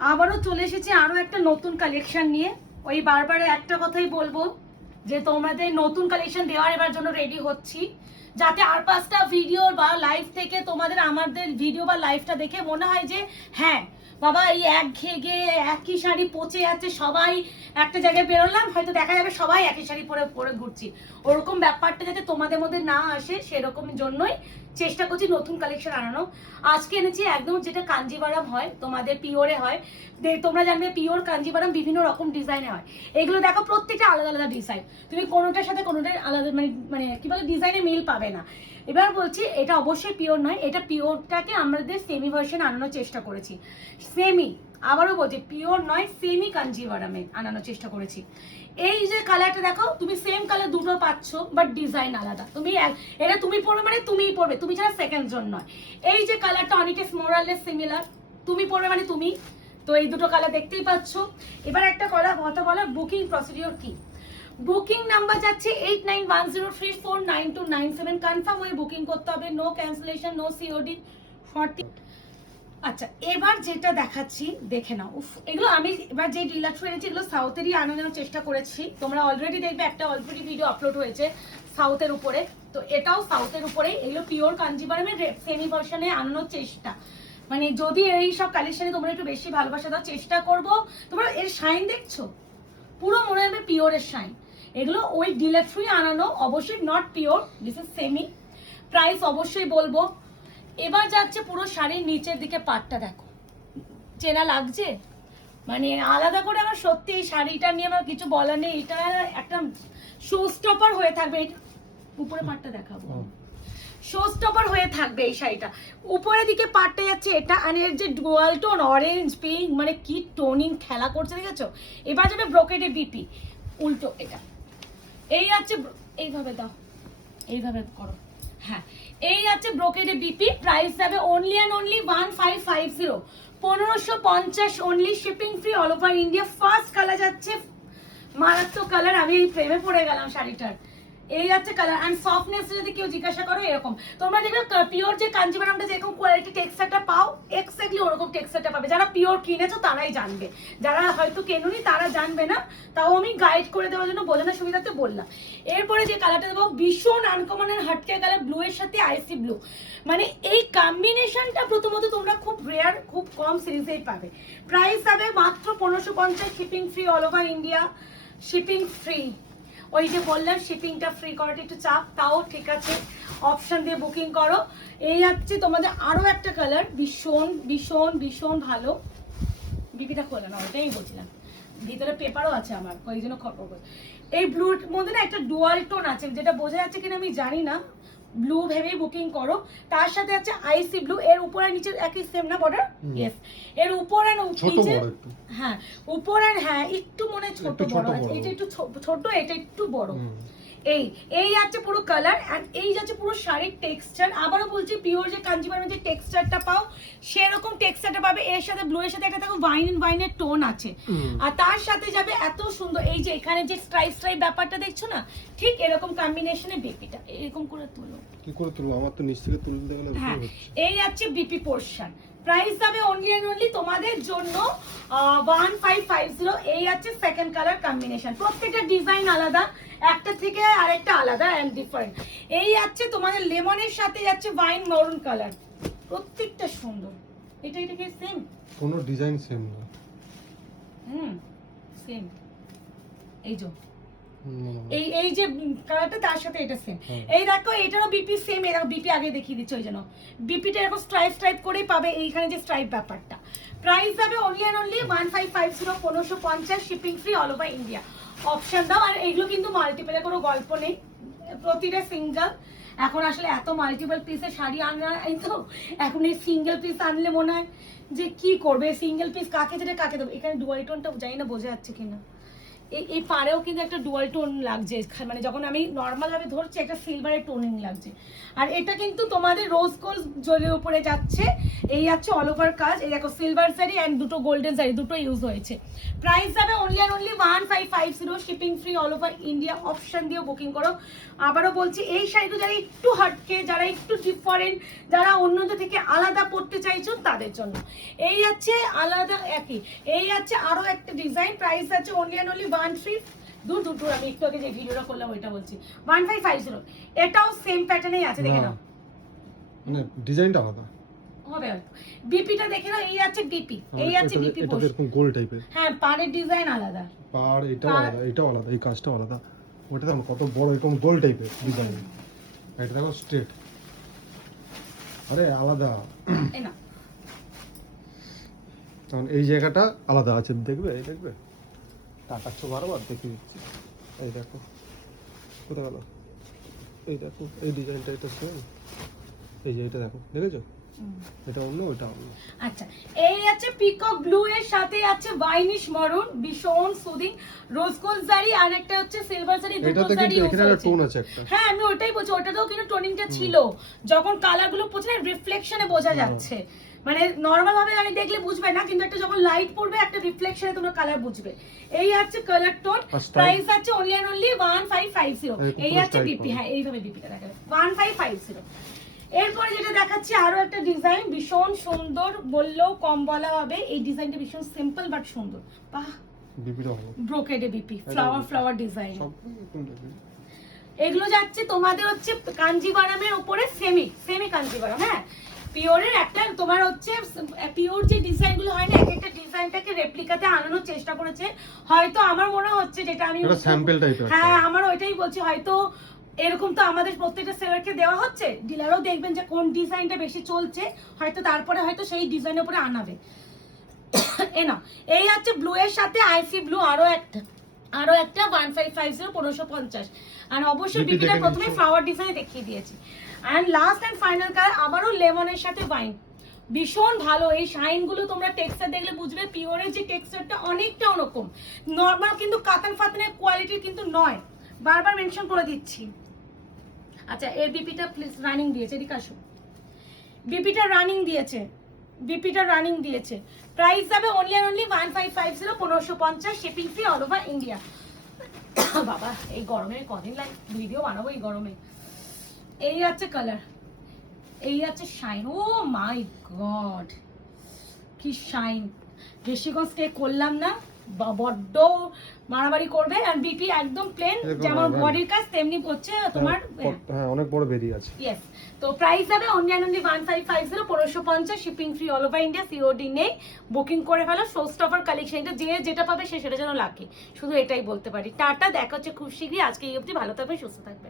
আবারও চলে এসেছি আরো একটা নতুন কালেকশন নিয়ে। ওই বারবার একটা কথাই বলবো যে তোমাদের নতুন কালেকশন দেওয়ার এবার জন্য রেডি হচ্ছি, যাতে আর 5টা ভিডিও বা লাইভ থেকে তোমাদের আমাদের ভিডিও বা লাইভটা দেখে মনে হয় যে হ্যাঁ বাবা এই একঘেয়ে একই শাড়ি পচে যাচ্ছে, সবাই একটা জায়গায় বেরোলাম হয়তো দেখা যাবে সবাই একই শাড়ি পরে পরে ঘুরছি, ওরকম ব্যাপারটা যাতে তোমাদের মধ্যে না আসে সেরকম জন্যই চেষ্টা করছি নতুন কালেকশন আনানো। আজকে এনেছি একদম যেটা কাঞ্জিভারাম হয়, তোমাদের পিওরে হয়। তোমরা জানবে পিওর কাঞ্জিভারাম বিভিন্ন রকম ডিজাইনে হয়। এগুলো দেখো প্রত্যেকটা আলাদা আলাদা ডিজাইন, তুমি কোনোটার সাথে কোনোটার আলাদা মানে মানে কি বলে ডিজাইনে মিল পাবে না। এবার বলছি এটা অবশ্যই পিওর নয়, এটা পিওরটাকে আমাদের সেমি ভার্সন আনানোর চেষ্টা করেছি। সেমি, আবারও বলছি পিওর নয়, সেমি কাঞ্জিভারামে আনানোর চেষ্টা করেছি। এই যে কালারটা দেখো, তুমি সেম কালার দুটো পাচ্ছ বাট ডিজাইন আলাদা। তুমি এটা তুমি পরবে মানে তুমিই পরবে, তুমি ছাড়া সেকেন্ড জন নয়। এই যে কালারটা অনেকে মোরালেস সিমিলার, তুমি পরবে মানে তুমি। তো এই দুটো কালার দেখতেই পাচ্ছ। এবার একটা কথা বলার বুকিং প্রসিডিওর কি। বুকিং নাম্বার যাচ্ছে 8910349297, কনফার্ম হয়ে বুকিং করতে হবে, নো ক্যান্সেলেশন, নো সিওডি 40। আচ্ছা এবার যেটা দেখাচ্ছি দেখে নাও। উফ, এগুলো আমি এবার যে ডিলাক্স এনেছি এগুলো সাউথেরই আনানোর চেষ্টা করেছি। তোমরা অলরেডি দেখবে একটা অলরেডি ভিডিও আপলোড হয়েছে সাউথের উপরে, তো এটাও সাউথের উপরে। এগুলো পিওর কাঞ্জিভারামের সেমি ভার্সনে আনানোর চেষ্টা, মানে যদি এই সব কালেকশনে তোমরা একটু বেশি ভালোবাসা দাও চেষ্টা করবো। তোমরা এর শাইন দেখছো, পুরো মনে হবে পিওরের শাইন। এগুলো ওই ডিলাক্সই আনানো, অবশ্যই not pure, this is semi. Price অবশ্যই বলবো। এবার যাচ্ছে পুরো শাড়ির নিচের দিকে পাটটা দেখো, চেনা লাগছে, মানে আলাদা করে আমার সত্যি এই শাড়িটা নিয়ে আমার কিছু বলার নেই। এটা একটা শো স্টপার হয়ে থাকবে। উপরে পাটটা দেখাবো, শো স্টপার হয়ে থাকবে এই শাড়িটা। উপরের দিকে পাটটা যাচ্ছে এটা, আর এর যে ডুয়াল টোন অরেঞ্জ পিঙ্ক, মানে কি টোনিং খেলা করছে দেখেছো। এবার যাবে ব্রোকেডে বিপি, উল্টো এটা। এই আছে, এইভাবে দাও, এইভাবে করো, হ্যাঁ এই আছে ব্রোকেডে বিপি। প্রাইস যাবে only and only 1550, 1550 only, shipping free all over India. First colour যাচ্ছে মারাত্মক কালার, আমি এই প্রেমে পড়ে গেলাম শাড়িটার। এই যাচ্ছে কালার অ্যান্ড সফটনেস যদি কেউ জিজ্ঞাসা করো এরকম। তোমরা দেখবে পিওর যে কাঞ্জিভারামটা যেরকম কোয়ালিটি টেক্সচারটা পাও এক্স্যাক্টলি ওরকম টেক্সচারটা পাবে। যারা পিওর কিনেছো তারাই জানবে, যারা হয়তো কেনুনি তারা জানবে না। তাও আমি গাইড করে দেওয়ার জন্য বোঝানোর সুবিধাতে বললাম। এরপরে যে কালারটা দেবো ভীষণ আনকমনের হাটকে কালার, ব্লু এর সাথে আইসি ব্লু, মানে এই কম্বিনেশনটা প্রথমত তোমরা খুব রেয়ার, খুব কম সিরিজেই পাবে। প্রাইস হবে মাত্র 1550, shipping free all over India, shipping free. ওই যে বললাম শিপিংটা ফ্রি করাটা একটু চাপ, তাও ঠিক আছে অপশন দিয়ে বুকিং করো। এই হচ্ছে তোমাদের আরো একটা কালার, ভীষণ ভীষণ ভীষণ ভালো। বিপিটা খোলে না, ওইটাই বলছিলাম, ভিতরে পেপারও আছে আমার, ওই জন্য খবর। এই ব্লুর মধ্যে না একটা ডুয়াল টোন আছে, যেটা বোঝা যাচ্ছে কিনা আমি জানি না, ব্লু ভেবেই বুকিং করো। তার সাথে আছে আইসি ব্লু, এর উপর আর নিচে একই সেম না বর্ডার? ইয়েস, এর উপর আর নিচে, হ্যাঁ উপর আর হ্যাঁ একটু মনে ছোট বড় আছে, এটা একটু ছোট এটা একটু বড়। এই এই যাচ্ছে পুরো কালার এন্ড এই যাচ্ছে পুরো শাড়ির টেক্সচার। আবারও বলছি পিওর যে কাঞ্জিভারামের যে টেক্সচারটা পাও সেরকম টেক্সচারটা পাবে। এর সাথে ব্লু এর সাথে একটা দেখো ওয়াইনের টোন আছে, আর তার সাথে যাবে এত সুন্দর এই যে এখানে যে স্ট্রাইপ স্ট্রাইপ ব্যাপারটা দেখছো না, ঠিক এরকম কম্বিনেশনে বিপিটা এরকম করে তুলো। কি করে তুলবো, আমার তো নিচ থেকে তুলতে গেলে হ্যাঁ এই যাচ্ছে বিপি পোরশন। প্রাইস যাবে অনলি এন্ড অনলি তোমাদের জন্য 1550। এই আছে সেকেন্ড কালার কম্বিনেশন, প্রত্যেকটা ডিজাইন আলাদা, একটা থেকে আরেকটা আলাদা এন্ড ডিফারেন্ট। এই আছে তোমাদের লেমনের সাথে যাচ্ছে ওয়াইন মেরুন কালার, প্রত্যেকটা সুন্দর। এটা কি সেম? কোনো ডিজাইন সেম না, সেম। এই যে এই যে কালারটা তার সাথে এটা সেম। এই দেখো এটারও বিপি সেম, এই দেখো বিপি আগে দেখিয়ে দিচ্ছি, ওই জন্য বিপিটা এরকম স্ট্রাইপ স্ট্রাইপ করেই পাবে এইখানে যে স্ট্রাইপ ব্যাপারটা। প্রাইস যাবে only and only 1550, 1550, shipping free all over India. Option দাও। আর এইগুলো কিন্তু মাল্টিপেলের কোনো গল্প নেই, প্রতিটা সিঙ্গেল। এখন আসলে এত মাল্টিপল পিসের শাড়ি আনা তো, এখন এই সিঙ্গেল পিস আনলে মনে হয় যে কি করবে, সিঙ্গেল পিস কাকে যেটা কাকে দেবো। এখানে ডুয়ালিটনটা জানি না বোঝা যাচ্ছে কিনা, এই পাড়েও কিন্তু একটা ডুয়াল টোন লাগছে, মানে যখন আমি নর্মাল ভাবে ধরছি একটা সিলভারের টোনিং লাগছে। আর এটা কিন্তু তোমাদের রোজ গোল্ড জরির উপরে যাচ্ছে, এই যাচ্ছে অল ওভার কাজ। এই দেখো সিলভার শাড়ি অ্যান্ড দুটো গোল্ডেন শাড়ি দুটো ইউজ হয়েছে। প্রাইস যাবে only and only 1550, shipping free all over India, option দিয়ে বুকিং করো। আবারও বলছি এই শাড়িটা যারা একটু হাটকে, যারা একটু ডিফারেন্ট, যারা অন্যদের থেকে আলাদা পড়তে চাইছো তাদের জন্য। এই আছে আলাদা একই, এই আছে আরো একটা ডিজাইন। প্রাইস আছে অনলি অ্যান্ড অনলি 13 দুটো আমি একটু আগে যে ভিডিওটা করলাম ওইটা বলছি 1550। এটাও সেম প্যাটার্নেই আছে, দেখে নাও, মানে ডিজাইনটা আলাদা হবে হয়তো। বিপিটা দেখে নাও, এই আছে বিপি, এই আছে বিপি এটা এরকম গোল টাইপের। হ্যাঁ, পাড়ের ডিজাইন আলাদা, পাড় এটাও আলাদা, এটাও আলাদা, এই কাজটাও আলাদা। ওটা দেখো কত বড় এরকম গোল টাইপের ডিজাইন, এটা দেখো স্ট্রেট, আরে আলাদা। এই না তখন এই জায়গাটা আলাদা আছে, দেখবে এই দেখবে তাকাচ্ছ বারবার, দেখে দিচ্ছি। এই দেখো কোথায় গেল, এই দেখো এই ডিজাইনটা, এটা সেম, এই যে এটা দেখো, দেখেছো এটা অন্য ওটা অন্য। আচ্ছা, এই আছে পিকক ব্লু এর সাথে আছে ভাইনিশ মরুন, ভীষণ সুদিং রোজ গোল্ড শাড়ি, আর একটা হচ্ছে সিলভার শাড়ি, দুটো এটাতে শাড়ি কিন্তু ইউজ এখানে একটা হয়েছে। টোন আছে একটা। হ্যাঁ, আমি ওটাই বলছি, ওটাতেও কিন্তু টোনিংটা ছিল, যখন কালার গুলো পড়ছে না রিফ্লেকশনে বোঝা যাচ্ছে। মানে নরমাল ভাবে আমি দেখলে বুঝবে না, কিন্তু একটা যখন লাইট পড়বে একটা রিফ্লেকশনে তোমরা কালার বুঝবে। এই আছে কালার টোন, প্রাইস আছে অনলি এন্ড অনলি 1550। এই আছে বিপি, হ্যাঁ এইভাবে বিপিটা দেখাবে 1550। এরপরে যেটা দেখাচ্ছি আরো একটা ডিজাইন, ভীষণ সুন্দর, বললেও কম বলা হবে। এই ডিজাইনটা ভীষণ সিম্পল বাট সুন্দর, বাহ, বিপিটা হবে ব্রোকেডে বিপি, ফ্লাওয়ার ফ্লাওয়ার ডিজাইন। সব এরকম টাইপের। এগুলো যাচ্ছে তোমাদের হচ্ছে কাঞ্জিভারামের উপরে, সেমি কাঞ্জিভারাম, হ্যাঁ পিওরের একটা। তোমার হচ্ছে পিওর যে ডিজাইন গুলো হয় না, এক একটা ডিজাইনটাকে রেপ্লিকাতে আনানোর চেষ্টা করেছে। হয়তো আমার মনে হচ্ছে, যেটা আমি এটা স্যাম্পল টাইপের। হ্যাঁ, আমার ওইটাই বলছি, হয়তো এরকম তো আমাদের প্রত্যেকটা সেলারকে দেওয়া হচ্ছে, ডিলারও দেখবেন যে কোন ডিজাইনটা বেশি চলছে, হয়তো তারপরে হয়তো সেই ডিজাইনের উপরে আনাবে। এ না, এই হচ্ছে ব্লু এর সাথে আইসি ব্লু, আরো একটা 1550, 1550। আর অবশ্যই বিপিটা প্রথমে ফ্লাওয়ার ডিজাইন দেখিয়ে দিয়েছি। And last and final colour আবারও লেমনের সাথে ওয়াইন, ভীষণ ভালো। এই শাইন গুলো তোমরা টেক্সচার দেখলে বুঝবে, পিওরের যে টেক্সচারটা অনেকটা অন্যরকম, নর্মাল কিন্তু কাতান ফাতানের কোয়ালিটির কিন্তু নয়, বারবার মেনশন করে দিচ্ছি। আচ্ছা, এর বিপিটা প্লিজ রানিং দিয়েছে, এদিকে আসো, বিপিটা রানিং দিয়েছে। প্রাইস যাবে only and only 1550, 1550, shipping free all over India. বাবা, এই গরমে কদিন লাগে ভিডিও বানাবো এই গরমে। এই আছে কালার, এই আছে শাইন, ও মাই গড কি শাইন। ঋষিগঞ্জ কে করলাম না, বড্ড মারামারি করবে। আর বিপি একদম প্লেন, যেমন বডির কাজ তেমনি হচ্ছে তোমার, হ্যাঁ অনেক বড় বেরিয়ে আছে। ইয়েস। তো প্রাইস যাবে only and only 1550, 1550, shipping free all over India, COD নেই। বুকিং করে ফেলো, শোস্ট অফার কালেকশন, এটা যে যেটা পাবে সে সেটা যেন লাকি, শুধু এটাই বলতে পারি। টাটা, দেখা হচ্ছে খুব শীঘ্রই। আজকে এই অবধি, ভালো থাকবে, সুস্থ থাকবে।